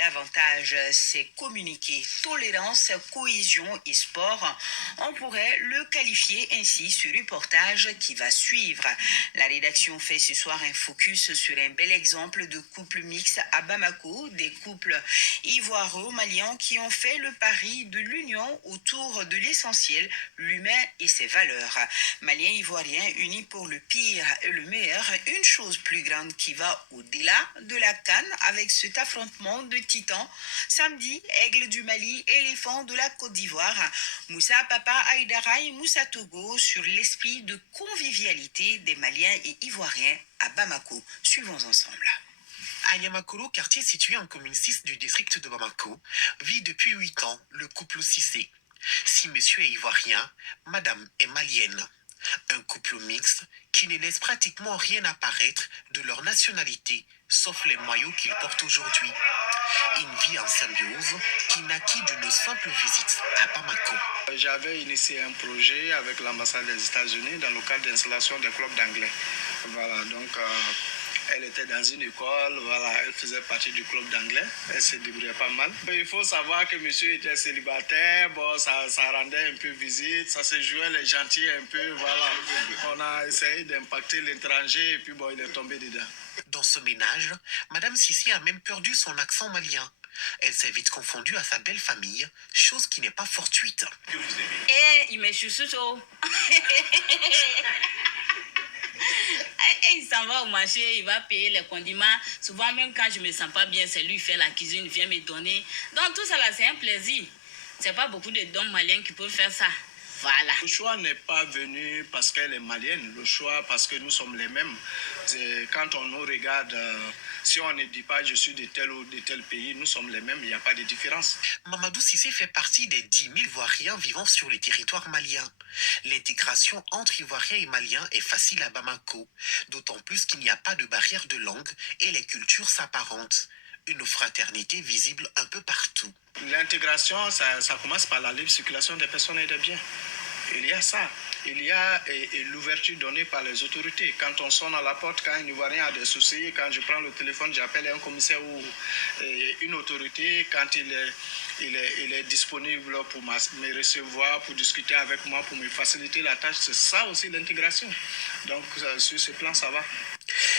davantage, c'est communiquer. Tolérance, cohésion et sport. On pourrait le qualifier ainsi ce reportage qui va suivre. La rédaction fait ce soir un focus sur un bel exemple de couple mixte à Bamako, des couples ivoiro-maliens qui ont fait le pari de l'union autour de l'essentiel, l'humain et ses valeurs. Maliens ivoiriens unis pour le pire et le meilleur, une chose plus grande qui va au-delà de la CAN avec cet affrontement de titans. Samedi, Aigle du Mali, éléphant de la Côte d'Ivoire. Moussa Papa Aïdara et Moussa Togo sur l'esprit de convivialité des Maliens et Ivoiriens à Bamako. Suivons ensemble. À Yamakolo, quartier situé en commune 6 du district de Bamako, vit depuis 8 ans le couple Cissé. Si monsieur est ivoirien, madame est malienne. Un couple mixte qui ne laisse pratiquement rien apparaître de leur nationalité, sauf les maillots qu'ils portent aujourd'hui. Une vie en symbiose qui naquit d'une simple visite à Bamako. J'avais initié un projet avec l'ambassade des États-Unis dans le cadre d'installation des clubs d'anglais. Voilà, donc elle était dans une école, voilà, elle faisait partie du club d'anglais, elle se débrouillait pas mal. Il faut savoir que monsieur était célibataire, bon, ça rendait un peu visite, ça se jouait les gentils un peu, voilà. On a essayé d'impacter l'étranger et puis bon, il est tombé dedans. Dans ce ménage, Madame Sissi a même perdu son accent malien. Elle s'est vite confondue à sa belle famille, chose qui n'est pas fortuite. Il me chouchoute. Il s'en va au marché, il va payer les condiments. Souvent, même quand je ne me sens pas bien, c'est lui qui fait la cuisine, il vient me donner. Donc, tout ça là, c'est un plaisir. C'est pas beaucoup d'hommes maliens qui peuvent faire ça. Voilà. Le choix n'est pas venu parce qu'elle est malienne, le choix parce que nous sommes les mêmes. Quand on nous regarde, si on ne dit pas je suis de tel ou de tel pays, nous sommes les mêmes, il n'y a pas de différence. Mamadou Cissé fait partie des 10 000 Ivoiriens vivant sur le territoire malien. L'intégration entre Ivoiriens et Maliens est facile à Bamako, d'autant plus qu'il n'y a pas de barrière de langue et les cultures s'apparentent. Une fraternité visible un peu partout. L'intégration, ça commence par la libre circulation des personnes et des biens. Il y a ça. Il y a l'ouverture donnée par les autorités. Quand on sonne à la porte, quand un Ivoirien a des soucis, quand je prends le téléphone, j'appelle un commissaire ou une autorité, quand il est disponible pour me recevoir, pour discuter avec moi, pour me faciliter la tâche. C'est ça aussi l'intégration. Donc, sur ce plan, ça va.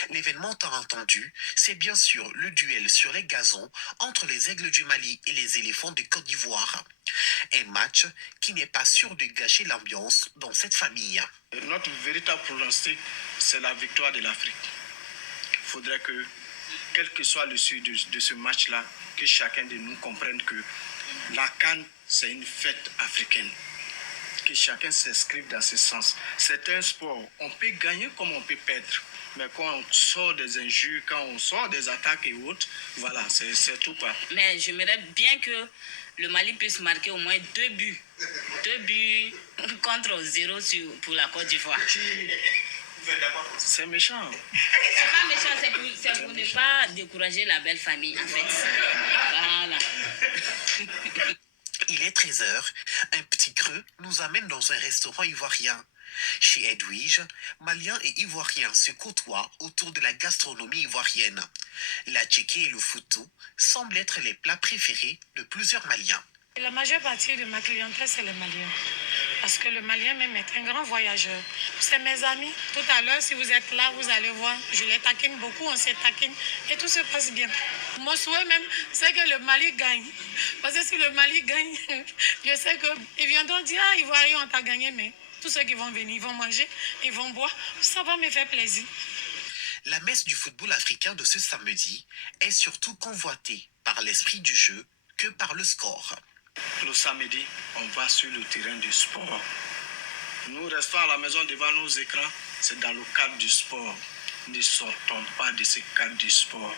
L'événement tant entendu, c'est bien sûr le duel sur les gazons entre les Aigles du Mali et les éléphants de Côte d'Ivoire. Un match qui n'est pas sûr de gâcher l'ambiance dans cette famille. Notre véritable pronostic, c'est la victoire de l'Afrique. Il faudrait que, quel que soit l'issue de ce match-là, que chacun de nous comprenne que la CAN, c'est une fête africaine. Que chacun s'inscrive dans ce sens. C'est un sport. On peut gagner comme on peut perdre. Mais quand on sort des injures, quand on sort des attaques et autres, voilà, c'est tout quoi. Mais j'aimerais bien que le Mali puisse marquer au moins 2 buts. 2 buts contre 0 pour la Côte d'Ivoire. C'est méchant. C'est pas méchant, c'est pour ne pas décourager la belle famille en fait. Voilà. Il est 13h, un petit creux nous amène dans un restaurant ivoirien. Chez Edwige, Maliens et Ivoiriens se côtoient autour de la gastronomie ivoirienne. La tchéké et le foutou semblent être les plats préférés de plusieurs Maliens. La majeure partie de ma clientèle, c'est les Maliens. Parce que le Malien même est un grand voyageur. C'est mes amis. Tout à l'heure, si vous êtes là, vous allez voir. Je les taquine beaucoup, on se taquine et tout se passe bien. Mon souhait même, c'est que le Mali gagne. Parce que si le Mali gagne, je sais qu'ils viendront dire, ah, Ivoiriens, on t'a gagné, mais tous ceux qui vont venir, ils vont manger, ils vont boire. Ça va me faire plaisir. La messe du football africain de ce samedi est surtout convoitée par l'esprit du jeu que par le score. Le samedi, on va sur le terrain du sport. Nous restons à la maison devant nos écrans, c'est dans le cadre du sport. Ne sortons pas de ce cadre du sport.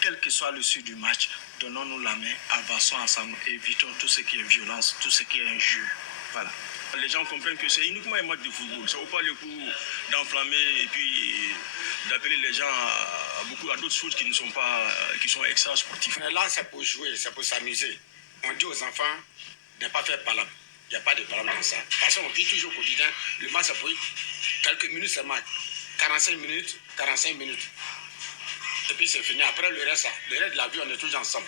Quel que soit le sud du match, donnons-nous la main, avançons ensemble, évitons tout ce qui est violence, tout ce qui est injure. Voilà. Les gens comprennent que c'est uniquement un match de football. Ça ne vaut pas le coup d'enflammer et puis d'appeler les gens à d'autres choses qui ne sont pas, qui sont extra sportifs. Là, c'est pour jouer, c'est pour s'amuser. On dit aux enfants de ne pas faire palabre. Il n'y a pas de palabre dans ça. Parce qu'on dit toujours au quotidien, le match, c'est pour quelques minutes, c'est match. 45 minutes, 45 minutes. et puis c'est fini. Après le reste de la vie, on est toujours ensemble.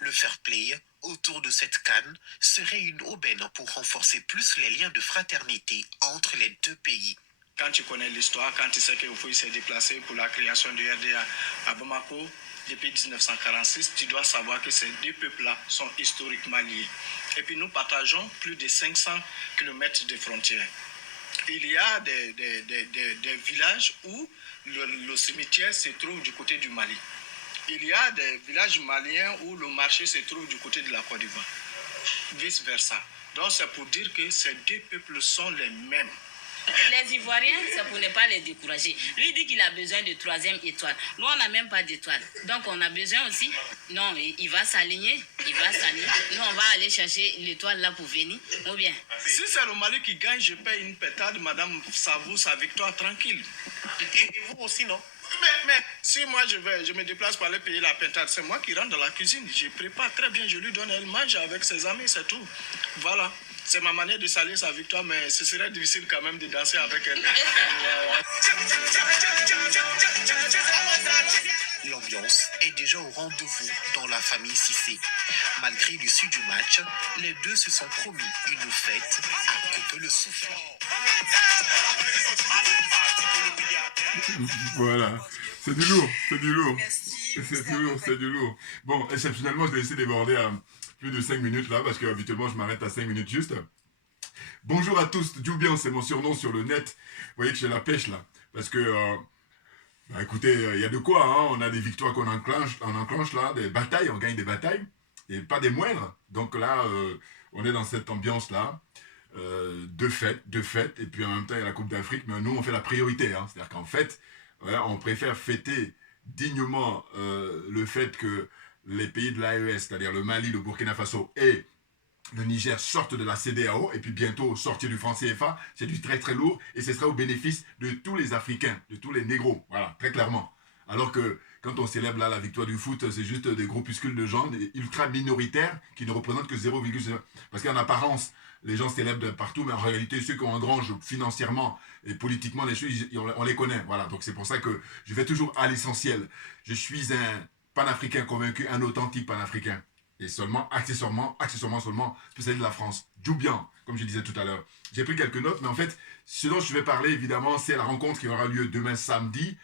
Le fair play autour de cette CAN serait une aubaine pour renforcer plus les liens de fraternité entre les deux pays. Quand tu connais l'histoire, quand tu sais que Oufouille s'est déplacé pour la création du RDA à Bamako depuis 1946, tu dois savoir que ces deux peuples-là sont historiquement liés. Et puis nous partageons plus de 500 km de frontières. Il y a des villages où le cimetière se trouve du côté du Mali. Il y a des villages maliens où le marché se trouve du côté de la Côte d'Ivoire. Vice-versa. Donc c'est pour dire que ces deux peuples sont les mêmes. Les Ivoiriens, c'est pour ne pas les décourager. Lui dit qu'il a besoin de 3e étoile. Nous, on n'a même pas d'étoile. Donc, on a besoin aussi. Non, il va s'aligner. Il va s'aligner. Nous, on va aller chercher l'étoile là pour venir. Ou bien. Si c'est le Mali qui gagne, je paye une pétade. Madame savoure sa victoire tranquille. Et vous aussi, non? Mais si moi je me déplace pour aller payer la pétade, c'est moi qui rentre dans la cuisine. Je prépare très bien. Je lui donne, elle mange avec ses amis, c'est tout. Voilà. C'est ma manière de saluer sa victoire, mais ce serait difficile quand même de danser avec elle. L'ambiance est déjà au rendez-vous dans la famille Cissé. Malgré l'issue du match, les deux se sont promis une fête à couper le souffle. Voilà, c'est du lourd, c'est du lourd. Merci, C'est du lourd. Bon, exceptionnellement, je vais essayer d'aborder à plus de 5 minutes là, parce que habituellement je m'arrête à 5 minutes juste. Bonjour à tous, Djoubian, c'est mon surnom sur le net. Vous voyez que j'ai la pêche là, parce que, écoutez, il y a de quoi, hein. On a des victoires qu'on enclenche là, des batailles, on gagne des batailles, et pas des moindres. Donc là, on est dans cette ambiance là, de fête, et puis en même temps il y a la Coupe d'Afrique, mais nous on fait la priorité, hein. C'est-à-dire qu'en fait, voilà, on préfère fêter dignement le fait que les pays de l'AES, c'est-à-dire le Mali, le Burkina Faso et le Niger sortent de la CEDEAO, et puis bientôt sortir du franc CFA, c'est du très très lourd, et ce sera au bénéfice de tous les Africains, de tous les négros, voilà, très clairement. Alors que quand on célèbre là la victoire du foot, c'est juste des groupuscules de gens ultra minoritaires qui ne représentent que 0,0. Parce qu'en apparence, les gens célèbrent de partout, mais en réalité, ceux qui engrangent financièrement et politiquement les choses, on les connaît. Voilà, donc c'est pour ça que je vais toujours à l'essentiel. Je suis un panafricain convaincu, un authentique panafricain. Et seulement, accessoirement seulement, spécialiste de la France. Djoubian, comme je disais tout à l'heure. J'ai pris quelques notes, mais en fait, ce dont je vais parler, évidemment, c'est la rencontre qui aura lieu demain samedi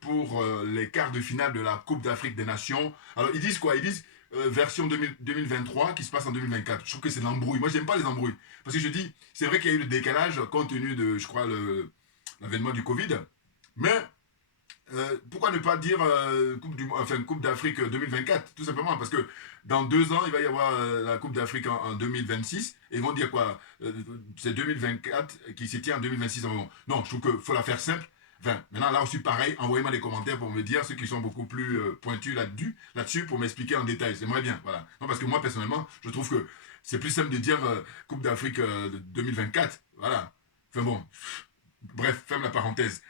pour les quarts de finale de la Coupe d'Afrique des Nations. Alors, ils disent quoi? Ils disent version 2023 qui se passe en 2024. Je trouve que c'est de l'embrouille. Moi, j'aime pas les embrouilles. Parce que je dis, c'est vrai qu'il y a eu le décalage compte tenu de, je crois, l'avènement du Covid. Mais pourquoi ne pas dire Coupe d'Afrique 2024? Tout simplement parce que dans 2 ans, il va y avoir la Coupe d'Afrique en 2026. Et ils vont dire quoi? C'est 2024 qui s'y tient en 2026. Non, je trouve qu'il faut la faire simple. Enfin, maintenant, là aussi, pareil, envoyez-moi des commentaires pour me dire, ceux qui sont beaucoup plus pointus là-dessus, pour m'expliquer en détail. J'aimerais bien, voilà. Non, parce que moi, personnellement, je trouve que c'est plus simple de dire Coupe d'Afrique 2024. Voilà. Enfin bon, bref, ferme la parenthèse.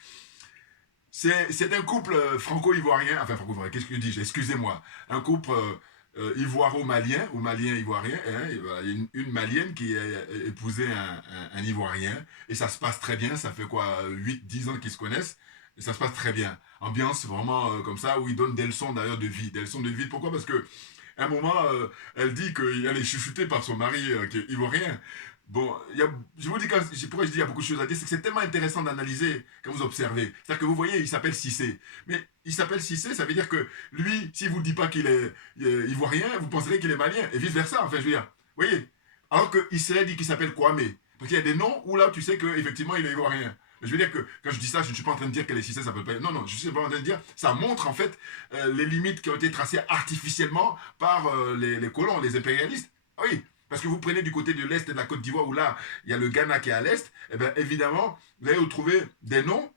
C'est un couple franco-ivoirien, enfin franco-ivoirien, qu'est-ce que je dis? Excusez-moi. Un couple ivoiro-malien, ou malien-ivoirien. Hein, il y a une malienne qui a épousé un ivoirien, et ça se passe très bien. Ça fait quoi, 8-10 ans qu'ils se connaissent, et ça se passe très bien. Ambiance vraiment comme ça, où ils donnent des leçons d'ailleurs de vie. Des leçons de vie, pourquoi? Parce que à un moment, elle dit qu'elle est chouchoutée par son mari qui est ivoirien. Bon, je vous dis, pourquoi je dis qu'il y a beaucoup de choses à dire, c'est que c'est tellement intéressant d'analyser quand vous observez. C'est-à-dire que vous voyez, il s'appelle Cissé. Mais il s'appelle Cissé, ça veut dire que lui, s'il ne vous dit pas qu'il est ivoirien, vous penserez qu'il est malien, et vice-versa, enfin, je veux dire. Vous voyez? Alors qu'il serait dit qu'il s'appelle Kwame. Parce qu'il y a des noms où là, tu sais qu'effectivement, il est ivoirien. Je veux dire que quand je dis ça, je ne suis pas en train de dire que les Cissé s'appellent pas. Non, je suis pas en train de dire, ça montre en fait les limites qui ont été tracées artificiellement par les colons, les impérialistes. Oui. Parce que vous prenez du côté de l'Est de la Côte d'Ivoire, où là, il y a le Ghana qui est à l'Est, et bien évidemment, vous allez retrouver des noms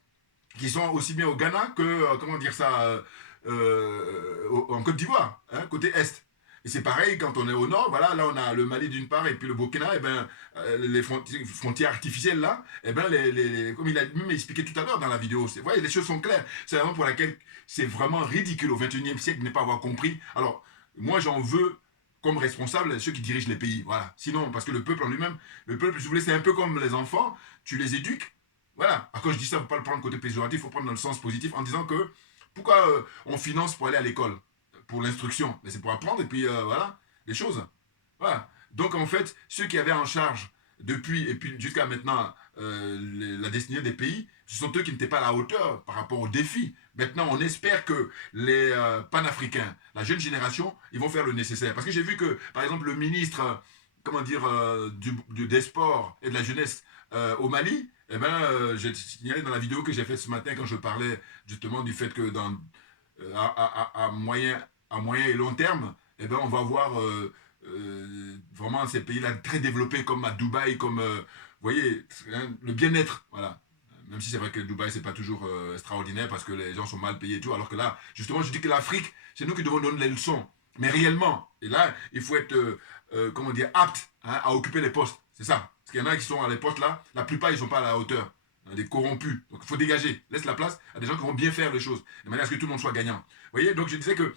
qui sont aussi bien au Ghana que, comment dire ça, en Côte d'Ivoire, hein, côté Est. Et c'est pareil quand on est au Nord, voilà, là on a le Mali d'une part et puis le Burkina, et bien les frontières artificielles là, et bien comme il a même expliqué tout à l'heure dans la vidéo, vous voyez, les choses sont claires. C'est la raison pour laquelle c'est vraiment ridicule au XXIe siècle de ne pas avoir compris. Alors, moi j'en veux comme responsable ceux qui dirigent les pays, voilà. Sinon, parce que le peuple en lui-même, le peuple, si vous voulez, c'est un peu comme les enfants, tu les éduques, voilà. Alors quand je dis ça, il ne faut pas le prendre côté péjoratif, il faut prendre dans le sens positif en disant que Pourquoi on finance pour aller à l'école? Pour l'instruction. Mais c'est pour apprendre et puis voilà, les choses. Voilà. Donc en fait, ceux qui avaient en charge depuis et puis jusqu'à maintenant la destinée des pays, ce sont eux qui n'étaient pas à la hauteur par rapport aux défis. Maintenant, on espère que les panafricains, la jeune génération, ils vont faire le nécessaire. Parce que j'ai vu que, par exemple, le ministre, comment dire, des sports et de la jeunesse au Mali, eh ben, j'ai signalé dans la vidéo que j'ai faite ce matin quand je parlais justement du fait que à moyen et long terme, eh ben, on va voir vraiment ces pays-là très développés comme à Dubaï, comme, vous voyez, hein, le bien-être, voilà. Même si c'est vrai que Dubaï, c'est pas toujours extraordinaire parce que les gens sont mal payés et tout. Alors que là, justement, je dis que l'Afrique, c'est nous qui devons donner les leçons. Mais réellement, et là, il faut être, comment dire, apte hein, à occuper les postes. C'est ça. Parce qu'il y en a qui sont à les postes là, la plupart, ils ne sont pas à la hauteur. Des corrompus. Donc il faut dégager. Laisse la place à des gens qui vont bien faire les choses. De manière à ce que tout le monde soit gagnant. Vous voyez, donc je disais que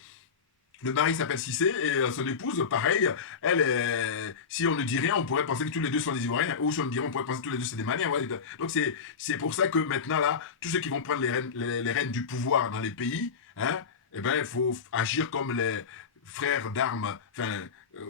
le mari s'appelle Cissé et son épouse, pareil, elle, si on ne dit rien, on pourrait penser que tous les deux sont des Ivoiriens, ou si on ne dit rien, on pourrait penser que tous les deux c'est des Maliens. Ouais. Donc c'est pour ça que maintenant, là, tous ceux qui vont prendre les rênes du pouvoir dans les pays, hein, eh ben, il faut agir comme les frères d'armes enfin,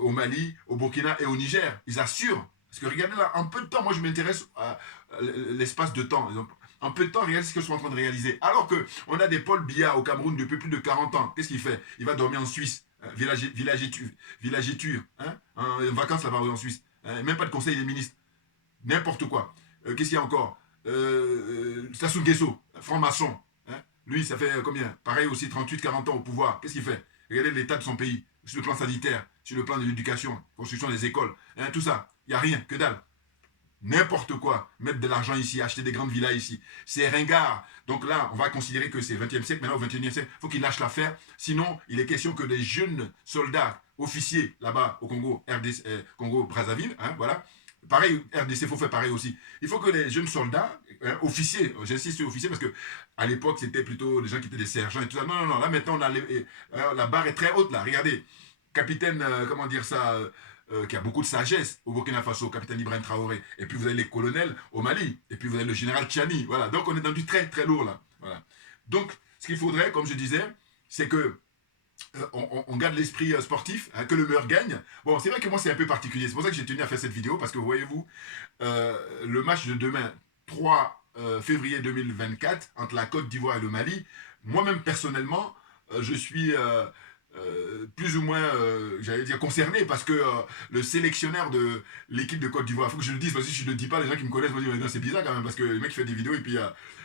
au Mali, au Burkina et au Niger. Ils assurent. Parce que regardez là, en peu de temps, moi je m'intéresse à l'espace de temps. En peu de temps, regardez ce que je suis en train de réaliser. Alors qu'on a des Paul Biya au Cameroun depuis plus de 40 ans. Qu'est-ce qu'il fait? Il va dormir en Suisse, villégiature, hein, en vacances là-bas en Suisse. Même pas de conseil des ministres. N'importe quoi. Qu'est-ce qu'il y a encore Sassou Nguesso, franc-maçon. Hein, lui, ça fait combien? Pareil aussi, 38-40 ans au pouvoir. Qu'est-ce qu'il fait? Regardez l'état de son pays. Sur le plan sanitaire, sur le plan de l'éducation, construction des écoles, hein, tout ça. Il n'y a rien, que dalle. N'importe quoi, mettre de l'argent ici, acheter des grandes villas ici. C'est ringard. Donc là, on va considérer que c'est 20e siècle. Maintenant, au 21e siècle, il faut qu'il lâche l'affaire. Sinon, il est question que les jeunes soldats, officiers, là-bas, au Congo, Congo-Brazzaville, hein, voilà. Pareil, RDC, il faut faire pareil aussi. Il faut que les jeunes soldats, hein, officiers, j'insiste sur officiers parce que à l'époque, c'était plutôt les gens qui étaient des sergents et tout ça. Non, non, non, là maintenant, on a la barre est très haute, là. Regardez, capitaine, comment dire ça qui a beaucoup de sagesse au Burkina Faso, capitaine Ibrahim Traoré. Et puis vous avez les colonels au Mali. Et puis vous avez le général Tchani. Voilà. Donc on est dans du très très lourd là. Voilà. Donc ce qu'il faudrait, comme je disais, c'est que on garde l'esprit sportif, hein, que le meilleur gagne. Bon, c'est vrai que moi c'est un peu particulier. C'est pour ça que j'ai tenu à faire cette vidéo parce que voyez-vous, le match de demain, 3 février 2024, entre la Côte d'Ivoire et le Mali, moi-même personnellement, je suis plus ou moins, j'allais dire, concerné parce que le sélectionneur de l'équipe de Côte d'Ivoire, il faut que je le dise parce que si je ne le dis pas, les gens qui me connaissent vont dire c'est bizarre quand même parce que le mec qui fait des vidéos et puis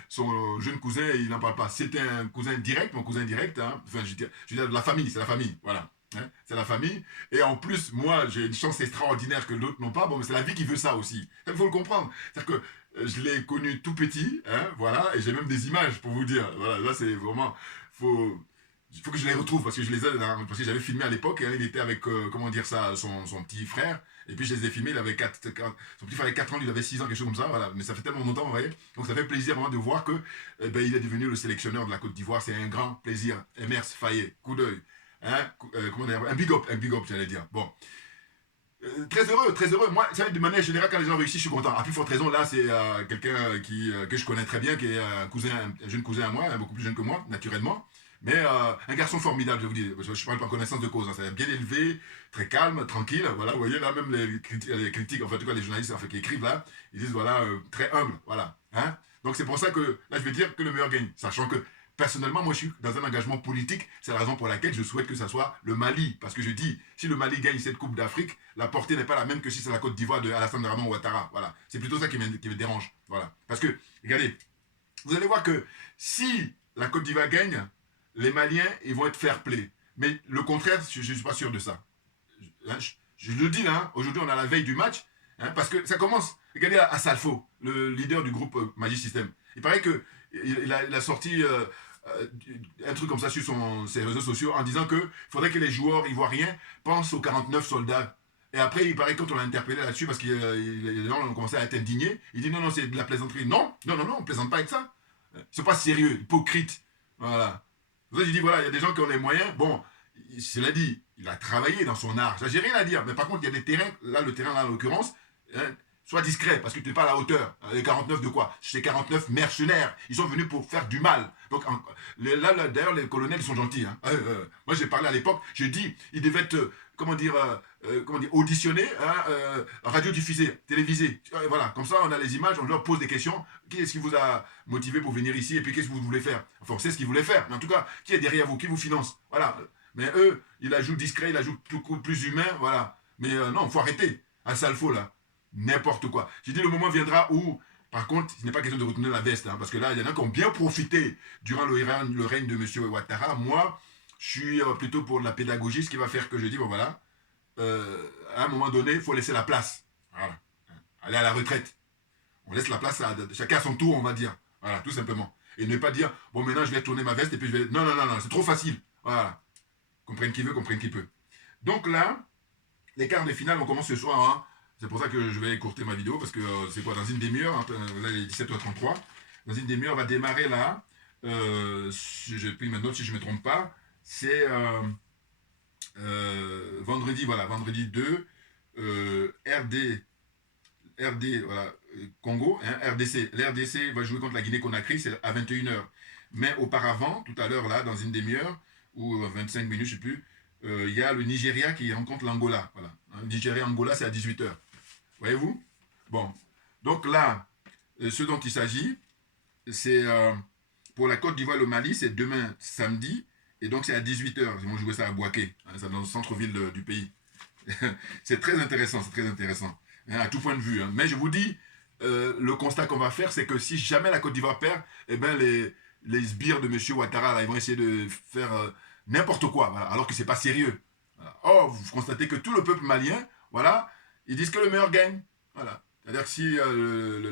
son jeune cousin, il n'en parle pas. C'était un cousin direct, mon cousin direct, hein, enfin je veux dire de la famille, c'est la famille, voilà. Hein, c'est la famille. Et en plus, moi, j'ai une chance extraordinaire que d'autres n'ont pas. Bon, mais c'est la vie qui veut ça aussi. Il faut le comprendre. C'est-à-dire que je l'ai connu tout petit, hein, voilà, et j'ai même des images pour vous dire. Voilà, là c'est vraiment, il faut que je les retrouve parce que je les ai, parce que j'avais filmé à l'époque, hein, il était avec, comment dire ça, son petit frère, et puis je les ai filmés, il avait son petit frère avait 4 ans, il avait 6 ans, quelque chose comme ça, voilà, mais ça fait tellement longtemps, vous voyez, donc ça fait plaisir vraiment de voir que, ben, il est devenu le sélectionneur de la Côte d'Ivoire, c'est un grand plaisir, Emers Faye, coup d'œil, hein, comment dire, un big up, j'allais dire, bon. Très heureux. Moi, ça, de manière générale, quand les gens réussissent, je suis content. À plus forte raison, là, c'est quelqu'un que je connais très bien, qui est un jeune cousin à moi, beaucoup plus jeune que moi, naturellement. Mais un garçon formidable, je vous dis. Je parle par connaissance de cause. Hein, c'est bien élevé, très calme, tranquille. Voilà, vous voyez, là, même les critiques, enfin, en tout cas, les journalistes enfin, qui écrivent là, ils disent, voilà, très humble. Voilà. Hein. Donc, c'est pour ça que, là, je vais dire que le meilleur gagne. Sachant que, personnellement, moi, je suis dans un engagement politique. C'est la raison pour laquelle je souhaite que ça soit le Mali. Parce que je dis, si le Mali gagne cette Coupe d'Afrique, la portée n'est pas la même que si c'est la Côte d'Ivoire de Alassane Draman Ouattara. Voilà. C'est plutôt ça qui me dérange. Voilà. Parce que, regardez, vous allez voir que si la Côte d'Ivoire gagne, les Maliens, ils vont être fair play. Mais le contraire, je ne suis pas sûr de ça. Je le dis là, aujourd'hui, on est à la veille du match, hein, parce que ça commence. Regardez à Salfo, le leader du groupe Magic System. Il paraît qu'il a sorti un truc comme ça sur ses réseaux sociaux en disant qu'il faudrait que les joueurs ivoiriens pensent aux 49 soldats. Et après, il paraît que quand on l'a interpellé là-dessus, parce que les gens ont commencé à être indignés, il dit non, c'est de la plaisanterie. Non, on ne plaisante pas avec ça. C'est pas sérieux, hypocrite. Voilà. Pour ça, je dis, voilà, il y a des gens qui ont les moyens. Bon, cela dit, il a travaillé dans son art. Ça, j'ai rien à dire. Mais par contre, il y a des terrains, là, le terrain, là, en l'occurrence, hein, sois discret, parce que tu n'es pas à la hauteur. Les 49 de quoi? C'est 49 mercenaires. Ils sont venus pour faire du mal. Donc là d'ailleurs, les colonels sont gentils. Hein. Moi, j'ai parlé à l'époque, j'ai dit, ils devaient être, comment dire, auditionnés, hein, radiodiffusés, télévisés. Voilà, comme ça, on a les images, on leur pose des questions. Qui est-ce qui vous a motivé pour venir ici? Et puis, qu'est-ce que vous voulez faire? Enfin, on sait ce qu'ils voulaient faire. Mais en tout cas, qui est derrière vous? Qui vous finance? Voilà. Mais eux, ils la jouent discret, ils la jouent plus humain. Voilà. Mais non, il faut arrêter. À Salfo, là. N'importe quoi. J'ai dit, le moment viendra où, par contre, ce n'est pas question de retourner la veste, hein, parce que là, il y en a qui ont bien profité durant le règne de M. Ouattara. Moi, je suis plutôt pour la pédagogie, ce qui va faire que je dis, bon voilà, à un moment donné, il faut laisser la place. Voilà. Aller à la retraite. On laisse la place à chacun à son tour, on va dire. Voilà, tout simplement. Et ne pas dire, bon, maintenant, je vais tourner ma veste et puis je vais... Non, non, non, non, c'est trop facile. Voilà. Comprenne qui veut, comprenne qui peut. Donc là, les quarts de finale, on commence ce soir, hein. C'est pour ça que je vais écourter ma vidéo, parce que c'est quoi, dans une demi-heure, hein, là il est 17h33, dans une demi-heure, on va démarrer là, si j'ai pris ma note si je ne me trompe pas, c'est vendredi, voilà, vendredi 2, RD, voilà, Congo, hein, RDC. L'RDC va jouer contre la Guinée-Conakry, c'est à 21h. Mais auparavant, tout à l'heure là, dans une demi-heure, ou 25 minutes, je ne sais plus, il y a le Nigeria qui rencontre l'Angola, voilà. Hein, Nigeria-Angola, c'est à 18h. Voyez-vous? Bon. Donc là, ce dont il s'agit, c'est pour la Côte d'Ivoire et le Mali, c'est demain samedi, et donc c'est à 18h. Ils vont jouer ça à Bouaké, hein, c'est dans le centre-ville du pays. C'est très intéressant, hein, à tout point de vue. Hein. Mais je vous dis, le constat qu'on va faire, c'est que si jamais la Côte d'Ivoire perd, eh ben les sbires de M. Ouattara, là, ils vont essayer de faire n'importe quoi, voilà, alors que c'est pas sérieux. Voilà. Or, vous constatez que tout le peuple malien, voilà, ils disent que le meilleur gagne. Voilà. C'est-à-dire que si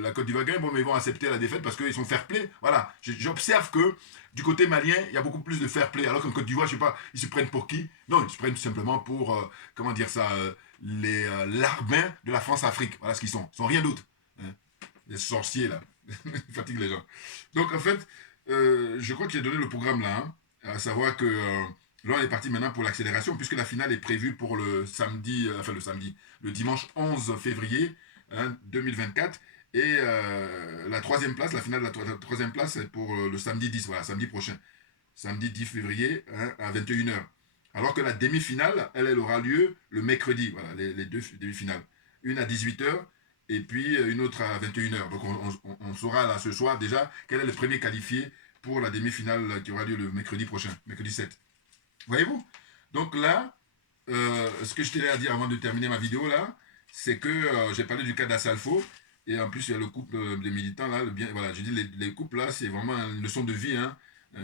la Côte d'Ivoire gagne, bon, mais ils vont accepter la défaite parce qu'ils sont fair-play. Voilà. J'observe que du côté malien, il y a beaucoup plus de fair-play. Alors qu'en Côte d'Ivoire, je ne sais pas, ils se prennent pour qui? Non, ils se prennent tout simplement pour, comment dire ça, les larbins de la France-Afrique. Voilà ce qu'ils sont. Ils sont rien d'autre. Hein. Les sorciers, là. Ils fatiguent les gens. Donc, en fait, je crois que j'ai donné le programme là. Hein, à savoir que... là, on est parti maintenant pour l'accélération, puisque la finale est prévue pour le samedi, le dimanche 11 février hein, 2024. Et la troisième place, la finale de la troisième place, c'est pour le samedi 10, voilà, samedi prochain. Samedi 10 février hein, à 21h. Alors que la demi-finale, elle aura lieu le mercredi, voilà, les deux demi-finales. Une à 18h et puis une autre à 21h. Donc on saura là ce soir déjà quel est le premier qualifié pour la demi-finale qui aura lieu le mercredi prochain, mercredi 7. Voyez-vous? Donc là, ce que je tenais à dire avant de terminer ma vidéo là, c'est que j'ai parlé du cas d'Assalfo, et en plus il y a le couple de militants là, voilà, je dis les couples là, c'est vraiment une leçon de vie, hein,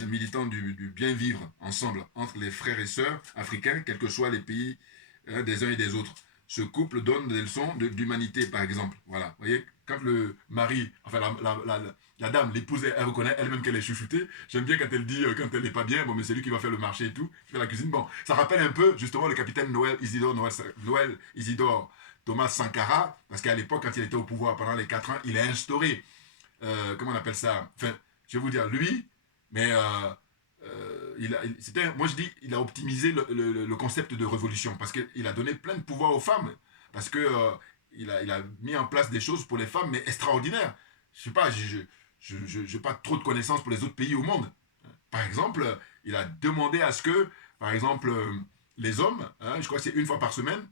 militant du bien vivre ensemble, entre les frères et sœurs africains, quels que soient les pays des uns et des autres. Ce couple donne des leçons d'humanité, par exemple. Voilà, vous voyez, quand le mari, enfin la dame, l'épouse, elle reconnaît elle-même qu'elle est chouchoutée. J'aime bien quand elle dit, quand elle n'est pas bien, bon, mais c'est lui qui va faire le marché et tout, qui fait la cuisine. Bon, ça rappelle un peu, justement, le capitaine Noël Isidore Thomas Sankara, parce qu'à l'époque, quand il était au pouvoir pendant les 4 ans, il a instauré, comment on appelle ça? Enfin, je vais vous dire, lui, mais moi je dis, il a optimisé le concept de révolution, parce qu'il a donné plein de pouvoir aux femmes, parce que il a mis en place des choses pour les femmes, mais extraordinaires. Je sais pas, je n'ai pas trop de connaissances pour les autres pays au monde. Par exemple, il a demandé à ce que, par exemple, les hommes, hein, je crois que c'est une fois par semaine,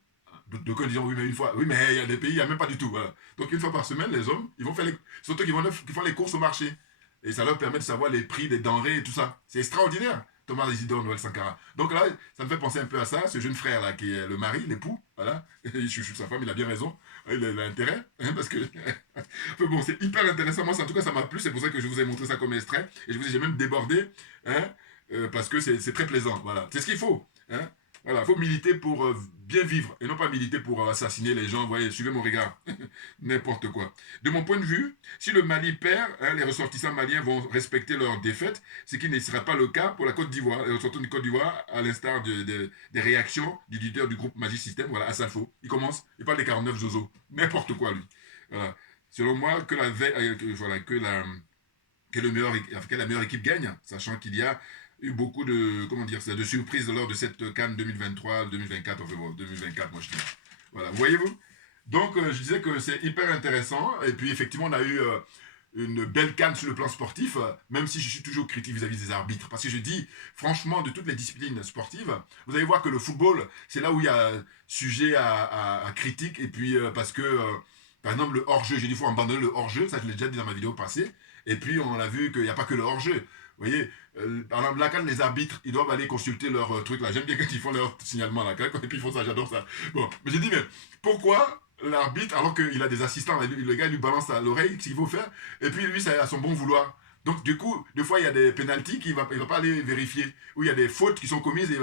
d'aucuns disent oui, mais une fois, oui, mais il y a des pays, il n'y a même pas du tout. Voilà. Donc une fois par semaine, les hommes, ils vont faire surtout qu'ils font les courses au marché. Et ça leur permet de savoir les prix des denrées et tout ça. C'est extraordinaire, Thomas Isidore Noël Sankara. Donc là, ça me fait penser un peu à ça, ce jeune frère là, qui est le mari, l'époux, voilà. Il chouchoute sa femme, il a bien raison, il a intérêt, hein, parce que... bon, c'est hyper intéressant, moi en tout cas ça m'a plu, c'est pour ça que je vous ai montré ça comme extrait, et je vous ai même débordé, hein, parce que c'est très plaisant, voilà. C'est ce qu'il faut, hein. Voilà, il faut militer pour bien vivre, et non pas militer pour assassiner les gens, vous voyez, suivez mon regard, n'importe quoi. De mon point de vue, si le Mali perd, hein, les ressortissants maliens vont respecter leur défaite, ce qui ne sera pas le cas pour la Côte d'Ivoire, les ressortissants de Côte d'Ivoire, à l'instar des réactions du leader du groupe Magic System, voilà, Assalfo. Il commence, il parle des 49 Zozo, n'importe quoi lui. Voilà. Selon moi, que la meilleure équipe gagne, sachant qu'il y a eu beaucoup de, comment dire ça, de surprises lors de cette CAN 2023, 2024, enfin bon, 2024, moi je dis. Voilà, voyez-vous? Donc, je disais que c'est hyper intéressant. Et puis, effectivement, on a eu une belle canne sur le plan sportif, même si je suis toujours critique vis-à-vis des arbitres. Parce que je dis, franchement, de toutes les disciplines sportives, vous allez voir que le football, c'est là où il y a sujet à critique. Et puis, parce que, par exemple, le hors-jeu, j'ai dit, il faut abandonner le hors-jeu. Ça, je l'ai déjà dit dans ma vidéo passée. Et puis, on a vu qu'il n'y a pas que le hors-jeu. Vous voyez, par exemple, la canne, les arbitres, ils doivent aller consulter leur truc là. J'aime bien quand ils font leur signalement là. Et puis, ils font ça, j'adore ça. Bon, mais j'ai dit, mais pourquoi l'arbitre, alors qu'il a des assistants, le gars lui balance à l'oreille ce qu'il faut faire, et puis lui, ça a son bon vouloir. Donc du coup, des fois, il y a des pénaltys qu'il va pas aller vérifier, ou il y a des fautes qui sont commises,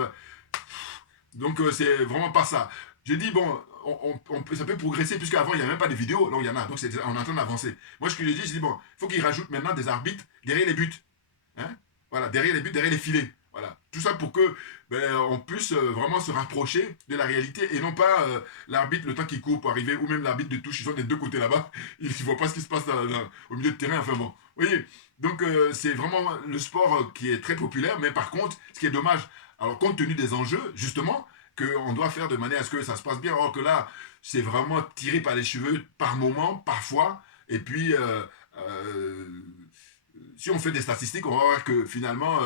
donc c'est vraiment pas ça. J'ai dit, bon, ça peut progresser, puisqu'avant, il n'y a même pas de vidéos, donc il y en a, donc on est en train d'avancer. Moi, ce que j'ai dit, bon, il faut qu'il rajoute maintenant des arbitres derrière les buts. Hein? Voilà, derrière les buts, derrière les filets. Voilà. Tout ça pour que on puisse vraiment se rapprocher de la réalité et non pas l'arbitre, le temps qu'il court pour arriver, ou même l'arbitre de touche, ils sont des deux côtés là-bas, ils ne voient pas ce qui se passe au milieu de terrain, enfin bon. Vous voyez, donc c'est vraiment le sport qui est très populaire, mais par contre, ce qui est dommage, alors compte tenu des enjeux, justement, qu'on doit faire de manière à ce que ça se passe bien, alors que là, c'est vraiment tiré par les cheveux par moment, parfois, et puis si on fait des statistiques, on va voir que finalement...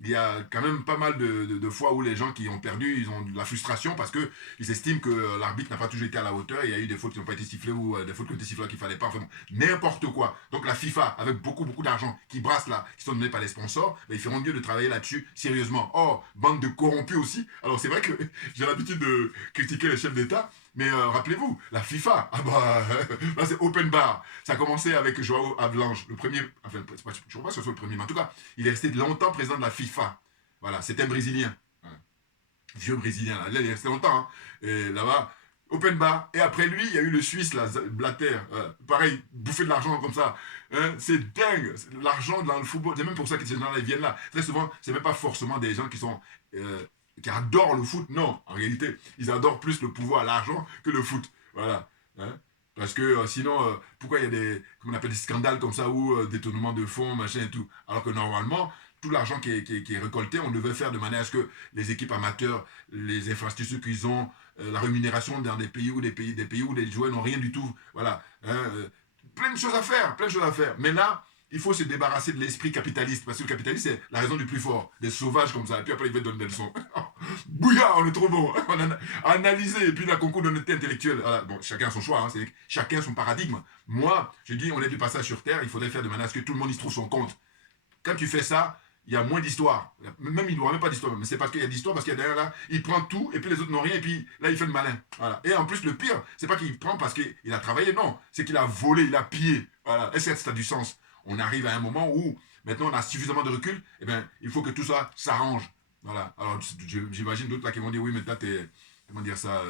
il y a quand même pas mal de fois où les gens qui ont perdu, ils ont de la frustration parce qu'ils estiment que l'arbitre n'a pas toujours été à la hauteur. Il y a eu des fautes qui n'ont pas été sifflées ou des fautes qui ont été sifflées qu'il ne fallait pas. Enfin, bon, n'importe quoi. Donc la FIFA, avec beaucoup d'argent qui brasse là, qui sont donnés par les sponsors, ils feront mieux de travailler là-dessus sérieusement. Oh, bande de corrompus aussi. Alors c'est vrai que j'ai l'habitude de critiquer les chefs d'État. Mais rappelez-vous, la FIFA, là c'est open bar. Ça a commencé avec Joao Havelange, le premier, enfin, je ne sais pas si ce soit le premier, mais en tout cas, il est resté longtemps président de la FIFA. Voilà, c'était un Brésilien. Voilà. Vieux Brésilien, là, il est resté longtemps. Hein. Et là-bas, open bar. Et après lui, il y a eu le Suisse, là, Blatter. Pareil, bouffer de l'argent comme ça. Hein, c'est dingue. L'argent dans le football, c'est même pour ça que ces gens-là viennent là. Très souvent, c'est même pas forcément des gens qui sont... qui adorent le foot, non, en réalité, ils adorent plus le pouvoir, l'argent que le foot, voilà, hein? Parce que sinon, pourquoi il y a des scandales comme ça, ou détournement de fonds, machin et tout, alors que normalement, tout l'argent qui est récolté, on devait faire de manière à ce que les équipes amateurs, les infrastructures qu'ils ont, la rémunération dans des pays où les joueurs n'ont rien du tout, voilà, hein, plein de choses à faire, mais là, il faut se débarrasser de l'esprit capitaliste, parce que le capitalisme, c'est la raison du plus fort, des sauvages comme ça, et puis après, il va donner des leçons. Bouillard, on est trop bon, on a analysé, et puis la concours d'honnêteté intellectuelle. Voilà. Bon, chacun a son choix, hein, chacun son paradigme. Moi, je dis, on est du passage sur Terre, il faudrait faire de manière à ce que tout le monde y trouve son compte. Quand tu fais ça, il y a moins d'histoire. Même il n'y aura même pas d'histoire, mais c'est parce qu'il y a d'histoire, parce qu'il y a derrière là, il prend tout, et puis les autres n'ont rien, et puis là, il fait le malin. Voilà. Et en plus, le pire, c'est pas qu'il prend parce qu'il a travaillé, non, c'est qu'il a volé, il a pillé. Voilà. Et ça a du sens. On arrive à un moment où, maintenant, on a suffisamment de recul, eh bien, il faut que tout ça s'arrange. Voilà. Alors, j'imagine d'autres là qui vont dire, oui, mais toi, t'es, comment dire ça,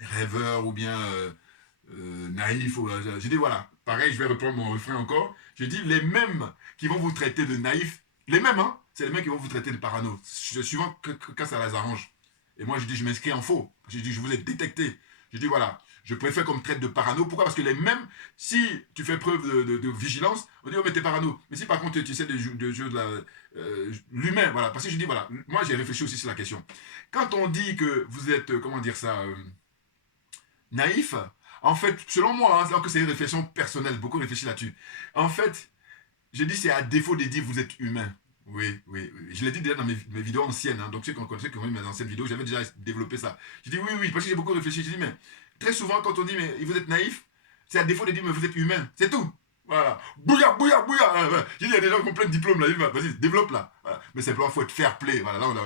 rêveur ou bien naïf. J'ai dit, voilà, pareil, je vais reprendre mon refrain encore. J'ai dit, les mêmes qui vont vous traiter de naïf, les mêmes, hein, c'est les mêmes qui vont vous traiter de parano, suivant quand ça les arrange. Et moi, je dis, je m'inscris en faux. J'ai dit, je vous ai détecté. J'ai dit, voilà, je préfère qu'on me traite de parano. Pourquoi? Parce que les mêmes, si tu fais preuve de vigilance, on dit, oh, mais t'es parano. Mais si par contre, tu essaies de jouer de l'humain, voilà. Parce que je dis, voilà, moi, j'ai réfléchi aussi sur la question. Quand on dit que vous êtes, comment dire ça, naïf, en fait, selon moi, hein, alors que c'est une réflexion personnelle, beaucoup réfléchi là-dessus. En fait, je dis, c'est à défaut de dire, vous êtes humain. Oui. Je l'ai dit déjà dans mes vidéos anciennes. Hein. Donc, ceux qui ont vu mes anciennes vidéos, j'avais déjà développé ça. Je dis oui, parce que j'ai beaucoup réfléchi. Je dis, mais très souvent, quand on dit, mais vous êtes naïf, c'est à défaut de dire, mais vous êtes humain. C'est tout. Voilà. Bouillard. J'ai dit, il y a des gens qui ont plein de diplômes là. Vas-y, développe là. Voilà. Mais simplement, il faut être fair play. Voilà. Là,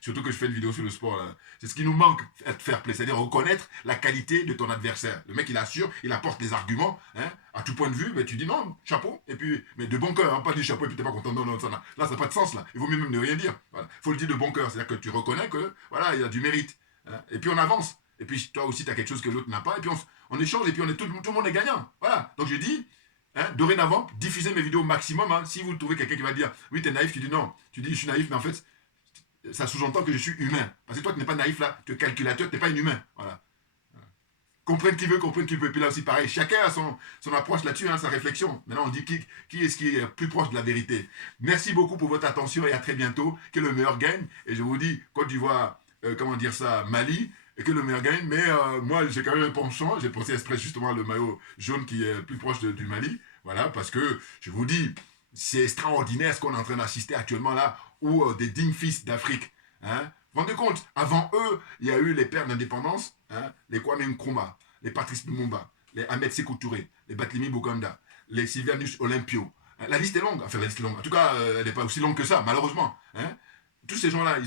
surtout que je fais une vidéo sur le sport. Là. C'est ce qui nous manque, être fair play. C'est-à-dire reconnaître la qualité de ton adversaire. Le mec, il assure, il apporte des arguments. Hein, à tout point de vue, mais tu dis non, chapeau. Et puis, mais de bon cœur, hein, pas du chapeau et puis t'es pas content. Non, ça là, ça n'a pas de sens là. Il vaut mieux même ne rien dire. Voilà. Faut le dire de bon cœur. C'est-à-dire que tu reconnais que, voilà, il y a du mérite. Hein, et puis on avance. Et puis toi aussi, tu as quelque chose que l'autre n'a pas. Et puis on échange. Et puis tout le monde est gagnant. Voilà. Donc je dis, hein, dorénavant, diffusez mes vidéos au maximum. Hein. Si vous trouvez quelqu'un qui va dire, oui, t'es naïf, tu dis non. Tu dis, je suis naïf, mais en fait, ça sous-entend que je suis humain. Parce que toi, tu n'es pas naïf là. Tu es calculateur, tu n'es pas un humain. Voilà. Comprenne qui veut, comprenne qui peut. Et puis là aussi, pareil, chacun a son approche là-dessus, hein, sa réflexion. Maintenant, on dit qui est plus proche de la vérité. Merci beaucoup pour votre attention et à très bientôt. Que le meilleur gagne. Et je vous dis, Côte d'Ivoire, comment dire ça, Mali, et que le meilleur gagne. Mais moi, j'ai quand même un penchant. J'ai pensé exprès justement le maillot jaune qui est plus proche du Mali. Voilà, parce que je vous dis, c'est extraordinaire ce qu'on est en train d'assister actuellement là, où des dignes fils d'Afrique. Hein, vous vous rendez compte, avant eux, il y a eu les pères d'indépendance, hein, les Kwame Nkrumah, les Patrice Lumumba, les Ahmed Sékou Touré, les Batlimi Boganda, les Sylvanus Olympio. La liste est longue, enfin la liste est longue. En tout cas, elle n'est pas aussi longue que ça, malheureusement. Hein. Tous ces gens-là, ils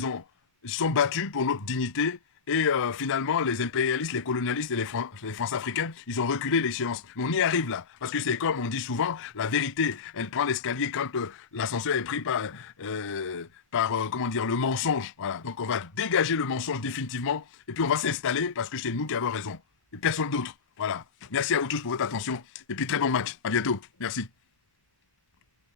se sont battus pour notre dignité. Et finalement, les impérialistes, les colonialistes et les France-africains, ils ont reculé l'échéance. Mais on y arrive là. Parce que c'est comme on dit souvent, la vérité, elle prend l'escalier quand l'ascenseur est pris par comment dire, le mensonge. Voilà. Donc on va dégager le mensonge définitivement. Et puis on va s'installer parce que c'est nous qui avons raison. Et personne d'autre. Voilà. Merci à vous tous pour votre attention. Et puis très bon match. À bientôt. Merci.